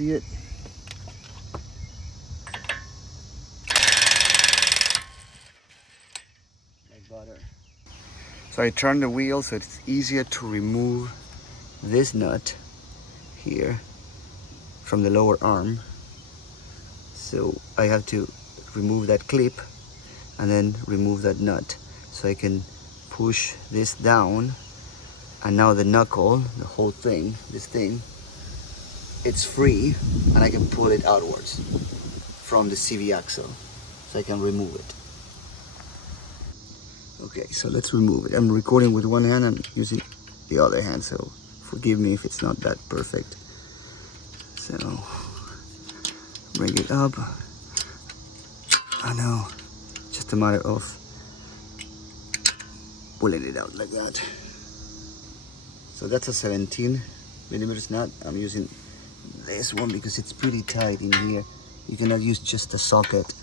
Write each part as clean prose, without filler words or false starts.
see it. Like butter. So I turn the wheel so it's easier to remove this nut here from the lower arm. So I have to remove that clip and then remove that nut. So I can push this down, and now the knuckle, the whole thing, this thing, it's free, and I can pull it outwards from the CV axle. So I can remove it. Okay, so let's remove it. I'm recording with one hand and using the other hand, so forgive me if it's not that perfect. So, bring it up. I know, just a matter of pulling it out like that. So that's a 17 millimeters nut. I'm using this one because it's pretty tight in here. You cannot use just a socket.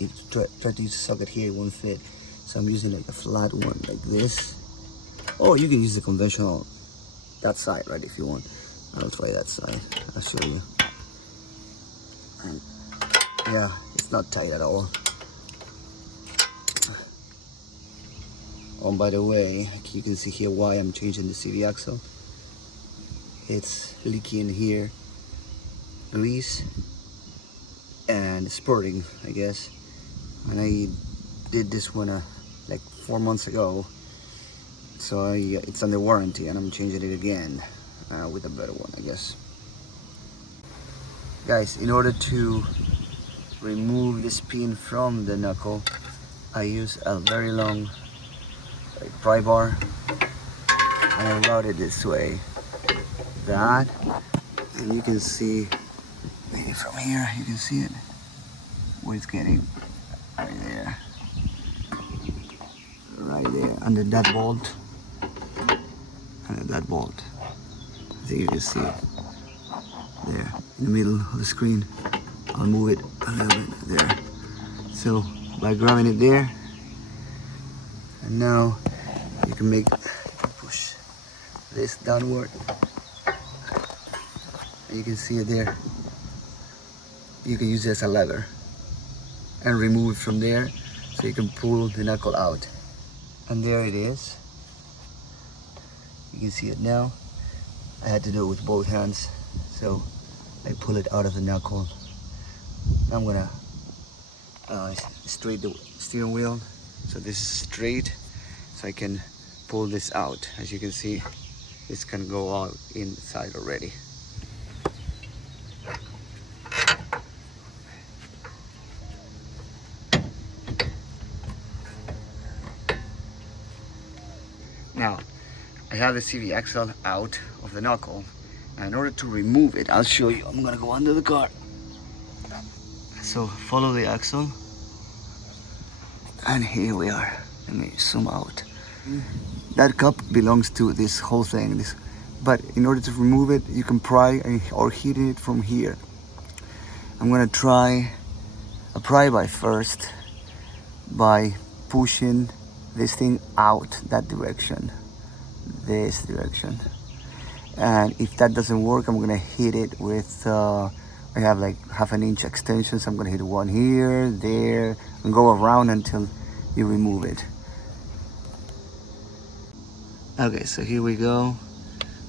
If you try to use a socket here, it won't fit. So I'm using like a flat one like this. Or you can use the conventional, that side, right, if you want. I'll try that side, I'll show you. And yeah, it's not tight at all. Oh, by the way, you can see here why I'm changing the CV axle. It's leaky in here, grease and spurting, I guess. And I did this one like 4 months ago, so it's under warranty, and I'm changing it again with a better one, I guess. Guys, in order to remove this pin from the knuckle, I use a very long pry bar, and I route it this way. That, and you can see, maybe from here, you can see it, where it's getting, right there, under that bolt, under that bolt. I think you can see it, there, in the middle of the screen. I'll move it a little bit there. So, by grabbing it there, and now you can push this downward, and you can see it there. You can use it as a lever and remove it from there, so you can pull the knuckle out. And there it is. You can see it now. I had to do it with both hands, so I pull it out of the knuckle. Now I'm gonna straight the steering wheel, so this is straight, so I can pull this out. As you can see, this can go out inside already. Now, I have the CV axle out of the knuckle, and in order to remove it, I'll show you. I'm gonna go under the car. So follow the axle, and here we are. Let me zoom out. That cup belongs to this whole thing, but in order to remove it, you can pry or heat it from here. I'm gonna try a pry-by first by pushing this thing out that direction, this direction. And if that doesn't work, I'm gonna hit it with I have like 1/2 inch extensions. I'm gonna hit one here, there, and go around until you remove it. Okay, so here we go.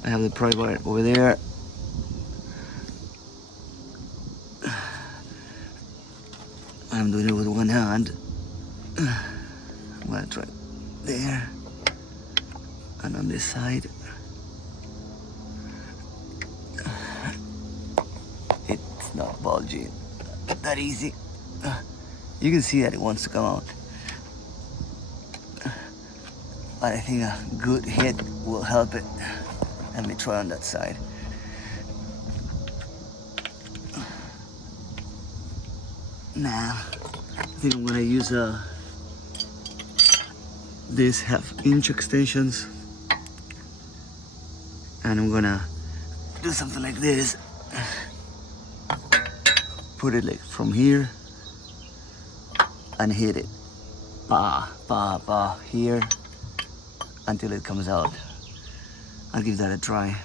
I have the pry bar over there. I'm doing it with one hand. I'm gonna try there, and on this side. It's not bulging that easy. You can see that it wants to come out, but I think a good hit will help it. Let me try on that side. Now, I think I'm gonna use these 1/2 inch extensions, and I'm gonna do something like this. Put it like from here and hit it, here until it comes out. I'll give that a try.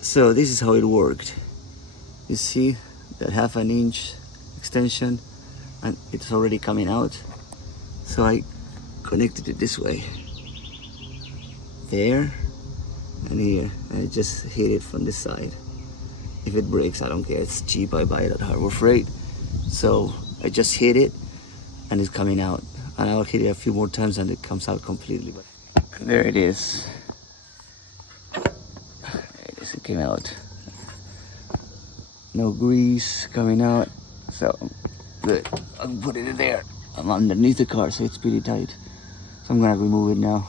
So this is how it worked. You see that 1/2 inch extension, and it's already coming out. So I connected it this way, there and here, and I just hit it from this side. If it breaks, I don't care, it's cheap, I buy it at Harbor Freight. So I just hit it and it's coming out, and I'll hit it a few more times and it comes out completely. And there it is. It came out. No grease coming out, so good. I'll put it in there. I'm underneath the car, so it's pretty tight. So I'm gonna remove it now.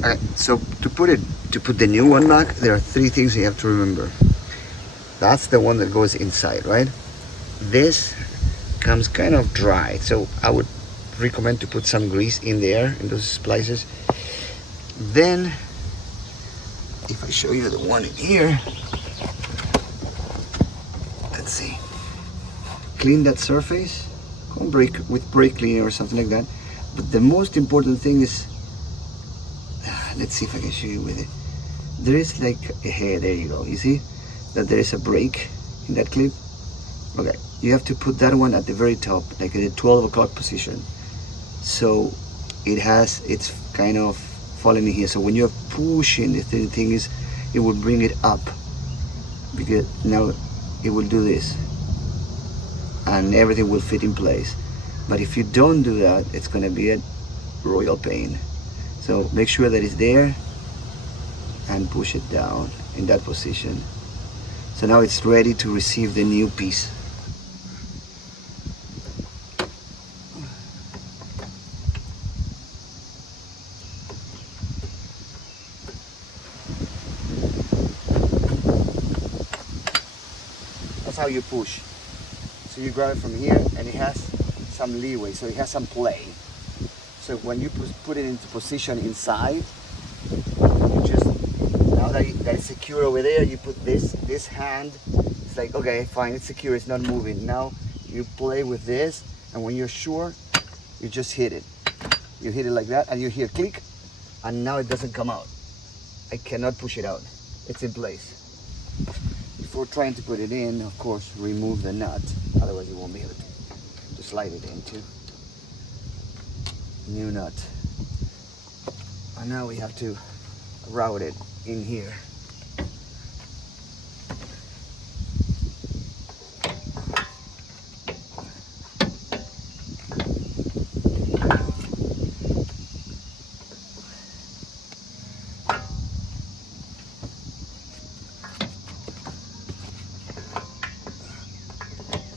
Okay, so to put the new one back, there are 3 things you have to remember. That's the one that goes inside, right? This comes kind of dry, so I would recommend to put some grease in there, in those splices. Then, if I show you the one in here, let's see. Clean that surface, with brake cleaner or something like that. But the most important thing is, let's see if I can show you with it. There is like a hair, there you go. You see that there is a break in that clip? Okay, you have to put that one at the very top, like at the 12 o'clock position. So it's kind of falling in here. So when you're pushing, the thing is, it will bring it up, because now it will do this and everything will fit in place. But if you don't do that, it's gonna be a royal pain. So make sure that it's there and push it down in that position. So now it's ready to receive the new piece. That's how you push. So you grab it from here, and it has some leeway, so it has some play. So when you put it into position inside, you just, now that it's secure over there, you put this hand, it's like, okay, fine, it's secure, it's not moving. Now you play with this, and when you're sure, you just hit it. You hit it like that, and you hear click, and now it doesn't come out. I cannot push it out. It's in place. Before trying to put it in, of course, remove the nut, otherwise you won't be able to slide it into. New nut. And now we have to route it in here.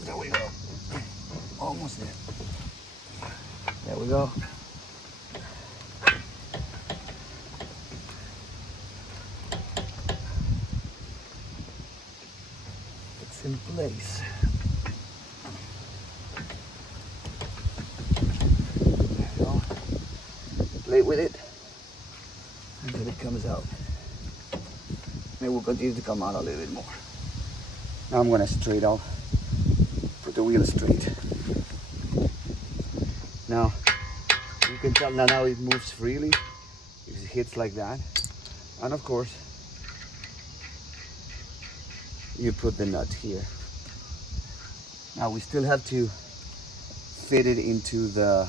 There we go. Almost there. There we go. It's in place. There you go. Play with it until it comes out. And it will continue to come out a little bit more. Now I'm going to straight out, put the wheel straight. Now you can tell now it moves freely. It hits like that. And of course, you put the nut here. Now we still have to fit it into the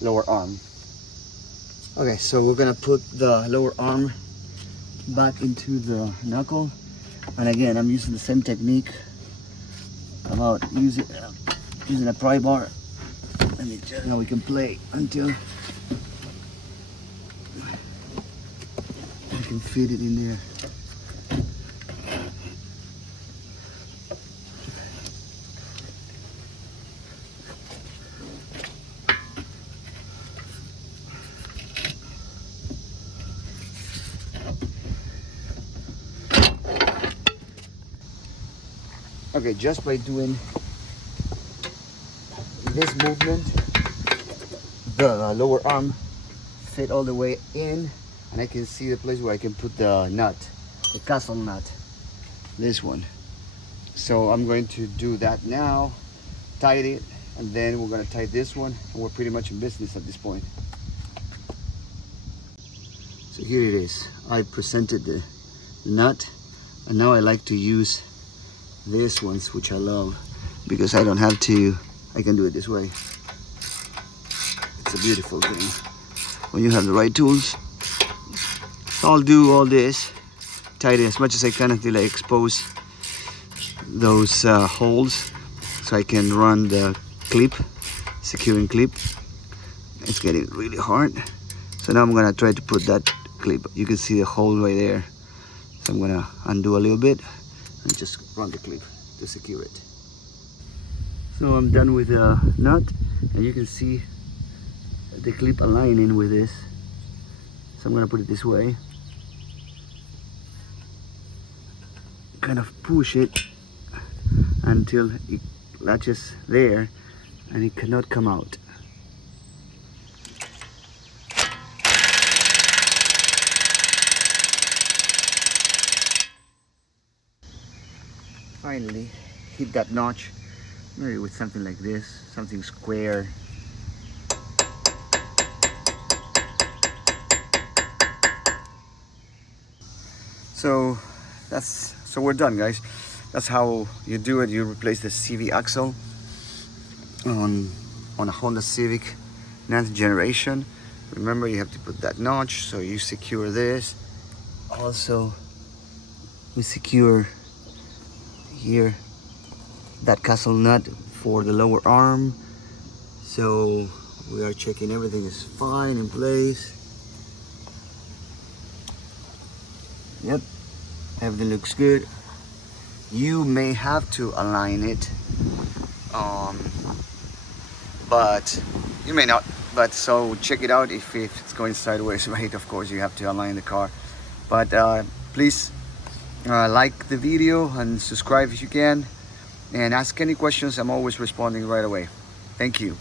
lower arm. Okay, so we're gonna put the lower arm back into the knuckle. And again, I'm using the same technique about using a pry bar. Let me just, now we can play until we can fit it in there. Okay, just by doing this movement, the lower arm fit all the way in, and I can see the place where I can put the nut, the castle nut, this one. So I'm going to do that now, tie it, and then we're going to tie this one, and we're pretty much in business at this point. So So here it is. I presented the nut, and now I like to use these ones, which I love because I don't have to, I can do it this way. It's a beautiful thing when you have the right tools. So I'll do all this, tighten as much as I can until I expose those holes so I can run the clip, securing clip. It's getting really hard. So now I'm gonna try to put that clip. You can see the hole right there. So I'm gonna undo a little bit and just run the clip to secure it. So I'm done with the nut, and you can see the clip aligning with this. So I'm gonna put it this way. Kind of push it until it latches there and it cannot come out. Finally hit that notch, maybe with something like this, something square. So we're done, guys. That's how you do it. You replace the CV axle on a Honda Civic 9th generation. Remember, you have to put that notch, so you secure this. Also, we secure here that castle nut for the lower arm. So we are checking everything is fine in place. Yep, everything looks good. You may have to align it, but you may not. But so check it out if it's going sideways, right? Of course, you have to align the car. But please like the video and subscribe if you can, and ask any questions. I'm always responding right away. Thank you.